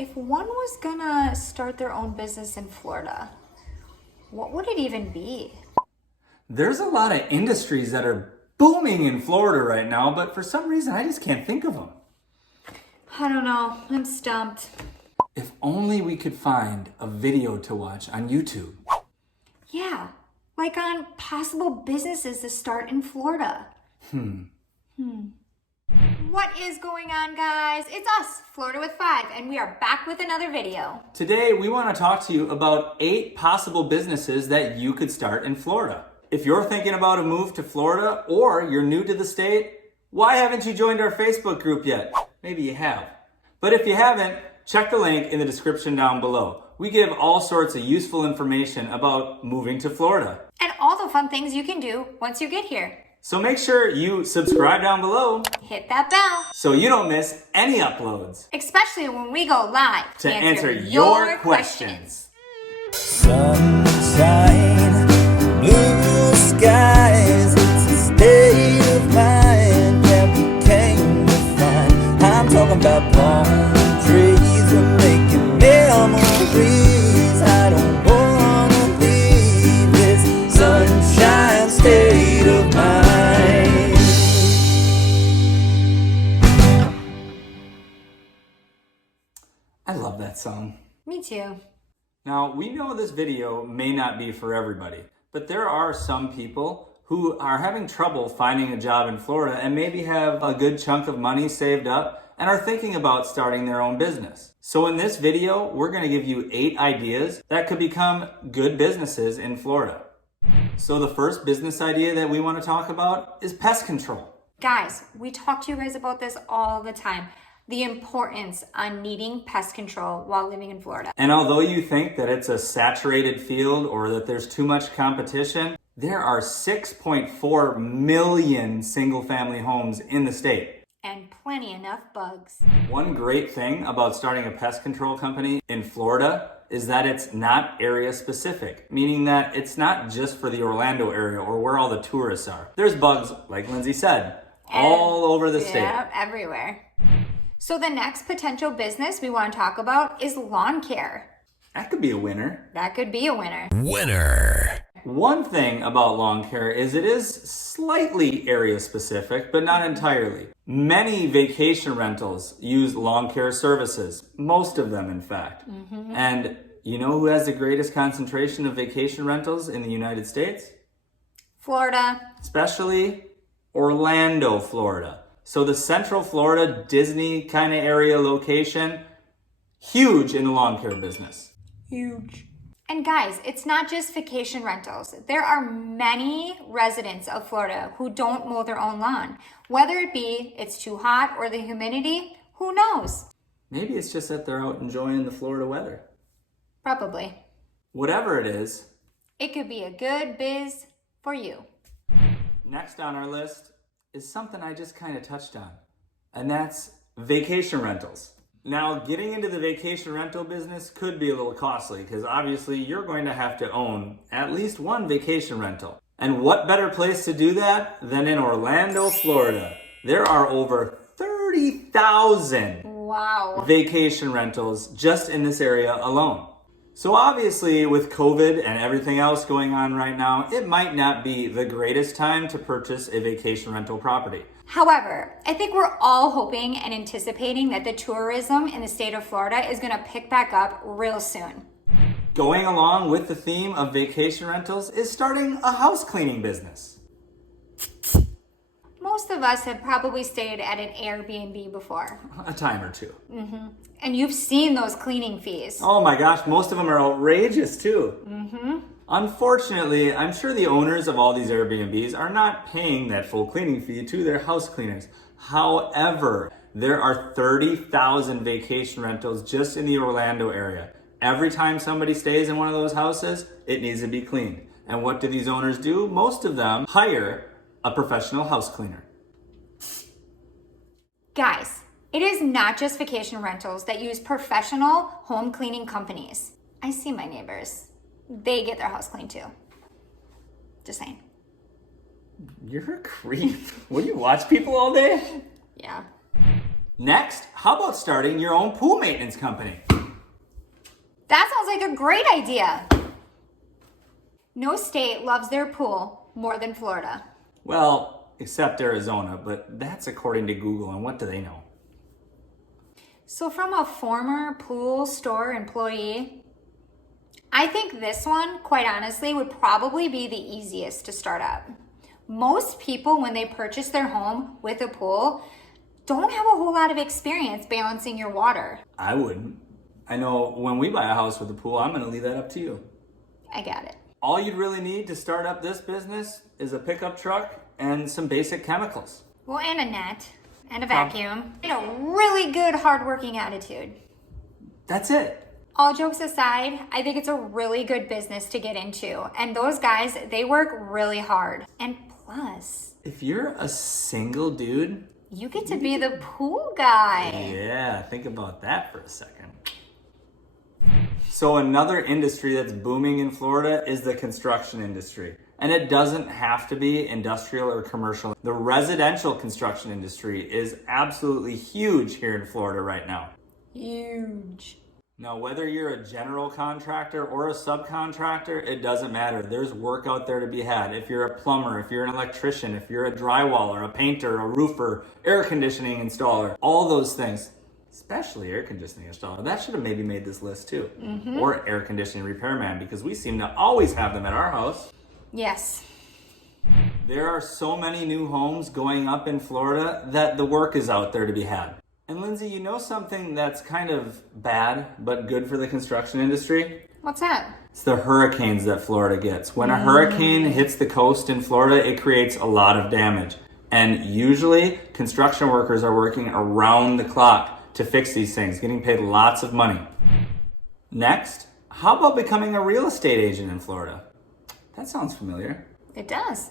If one was gonna start their own business in Florida, what would it even be? There's a lot of industries that are booming in Florida right now, but for some reason I just can't think of them. I don't know. I'm stumped. If only we could find a video to watch on YouTube. Yeah, like on possible businesses to start in Florida. What is going on, guys? It's us, Florida with 5, and we are back with another video. Today we want to talk to you about 8 possible businesses that you could start in Florida. If you're thinking about a move to Florida or you're new to the state, why haven't you joined our Facebook group yet? Maybe you have. But if you haven't, check the link in the description down below. We give all sorts of useful information about moving to Florida. And all the fun things you can do once you get here. So make sure you subscribe down below Hit that bell, so you don't miss any uploads especially when we go live to answer your questions. Sunshine, blue skies, it's a state of mind that we came to find. I'm talking about palm trees, we're making memories. I don't wanna leave this sunshine state of mind. I love that song. Me too. Now, we know this video may not be for everybody, but there are some people who are having trouble finding a job in Florida and maybe have a good chunk of money saved up and are thinking about starting their own business. So in this video, we're going to give you 8 ideas that could become good businesses in Florida. So the first business idea that we want to talk about is pest control. Guys, we talk to you guys about this all the time. The importance on needing pest control while living in Florida. And although you think that it's a saturated field or that there's too much competition, there are 6.4 million single-family homes in the state. And plenty enough bugs. One great thing about starting a pest control company in Florida is that it's not area specific, meaning that it's not just for the Orlando area or where all the tourists are. There's bugs, like Lindsay said, all over the state. Yeah, everywhere. So the next potential business we want to talk about is lawn care. That could be a winner. That could be a winner. Winner. One thing about lawn care is it is slightly area specific, but not entirely. Many vacation rentals use lawn care services, most of them in fact. And you know who has the greatest concentration of vacation rentals in the United States? Florida. Especially Orlando, Florida. So the Central Florida, Disney kind of area location, huge in the lawn care business. Huge. And guys, it's not just vacation rentals. There are many residents of Florida who don't mow their own lawn. Whether it be it's too hot or the humidity, who knows? Maybe it's just that they're out enjoying the Florida weather. Probably. Whatever it is, It could be a good biz for you. next on our list is something I just kind of touched on, and that's vacation rentals. Now, getting into the vacation rental business could be a little costly because obviously you're going to have to own at least one vacation rental. And what better place to do that than in Orlando, Florida? There are over 30,000 Wow. vacation rentals just in this area alone. So obviously with COVID and everything else going on right now, it might not be the greatest time to purchase a vacation rental property. However, I think we're all hoping and anticipating that the tourism in the state of Florida is going to pick back up real soon. Going along with the theme of vacation rentals is starting a house cleaning business. Most of us have probably stayed at an Airbnb before, A time or two. and you've seen those cleaning fees. Oh my gosh, most of them are outrageous too. Unfortunately, I'm sure the owners of all these Airbnbs are not paying that full cleaning fee to their house cleaners. However, there are 30,000 vacation rentals just in the Orlando area. Every time somebody stays in one of those houses, it needs to be cleaned. And what do these owners do? Most of them hire a professional house cleaner. Guys, it is not just vacation rentals that use professional home cleaning companies. I see my neighbors. They get their house cleaned too. Just saying. You're a creep. What, do you watch people all day? Yeah. Next, how about starting your own pool maintenance company? That sounds like a great idea. No state loves their pool more than Florida. Well, except Arizona, but that's according to Google, and what do they know? So from a former pool store employee, I think this one, quite honestly, would probably be the easiest to start up. Most people, when they purchase their home with a pool, don't have a whole lot of experience balancing your water. I wouldn't. I know when we buy a house with a pool, I'm going to leave that up to you. I get it. All you'd really need to start up this business is a pickup truck and some basic chemicals. Well, and a net, and a vacuum, and a really good hardworking attitude. That's it. All jokes aside, I think it's a really good business to get into. And those guys, they work really hard. And plus, If you're a single dude, you get to be the pool guy. yeah, think about that for a second. So another industry that's booming in Florida is the construction industry. And it doesn't have to be industrial or commercial. The residential construction industry is absolutely huge here in Florida right now. Huge. Now, whether you're a general contractor or a subcontractor, it doesn't matter. There's work out there to be had. If you're a plumber, if you're an electrician, if you're a drywaller, a painter, a roofer, air conditioning installer, all those things, especially air conditioning installer. That should have maybe made this list too. Or air conditioning repairman, because we seem to always have them at our house. Yes. There are so many new homes going up in Florida that the work is out there to be had. And Lindsay, you know something that's kind of bad but good for the construction industry? What's that? It's the hurricanes that Florida gets. When a hurricane hits the coast in Florida, it creates a lot of damage. And usually, construction workers are working around the clock to fix these things, getting paid lots of money. Next, how about becoming a real estate agent in Florida? That sounds familiar. It does.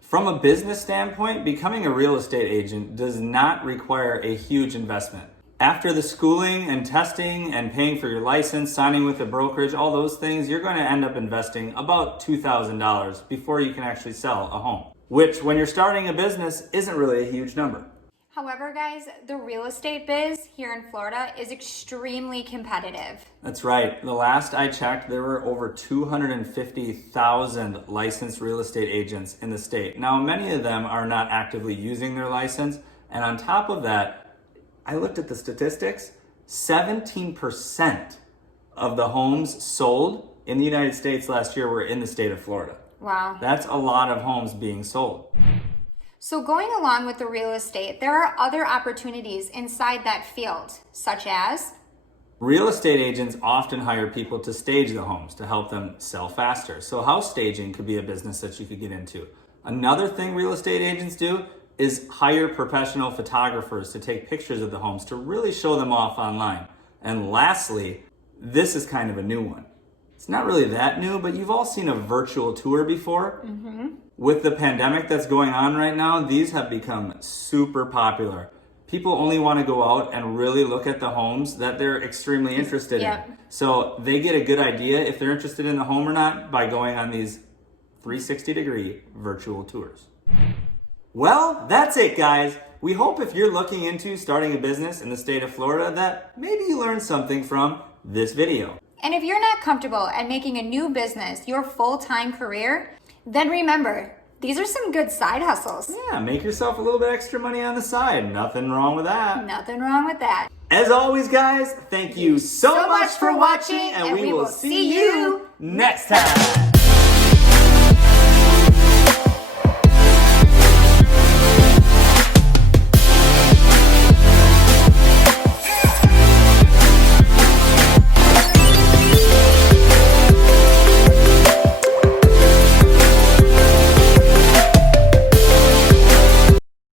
From a business standpoint, becoming a real estate agent does not require a huge investment. After the schooling and testing and paying for your license, signing with a brokerage, all those things, you're going to end up investing about $2,000 before you can actually sell a home, which when you're starting a business isn't really a huge number. However, guys, the real estate biz here in Florida is extremely competitive. That's right. The last I checked, there were over 250,000 licensed real estate agents in the state. Now, many of them are not actively using their license. And on top of that, I looked at the statistics, 17% of the homes sold in the United States last year were in the state of Florida. Wow. That's a lot of homes being sold. So going along with the real estate, there are other opportunities inside that field, such as real estate agents often hire people to stage the homes to help them sell faster. So house staging could be a business that you could get into. Another thing real estate agents do is hire professional photographers to take pictures of the homes to really show them off online. And lastly, this is kind of a new one. It's not really that new, but you've all seen a virtual tour before. With the pandemic that's going on right now, these have become super popular. People only want to go out and really look at the homes that they're extremely interested in. So they get a good idea if they're interested in the home or not by going on these 360-degree virtual tours. Well, that's it, guys. We hope if you're looking into starting a business in the state of Florida that maybe you learned something from this video. And if you're not comfortable at making a new business your full-time career, then remember, these are some good side hustles. Yeah, make yourself a little bit extra money on the side. Nothing wrong with that. Nothing wrong with that. As always, guys, thank you so much for watching, and we will see you next time.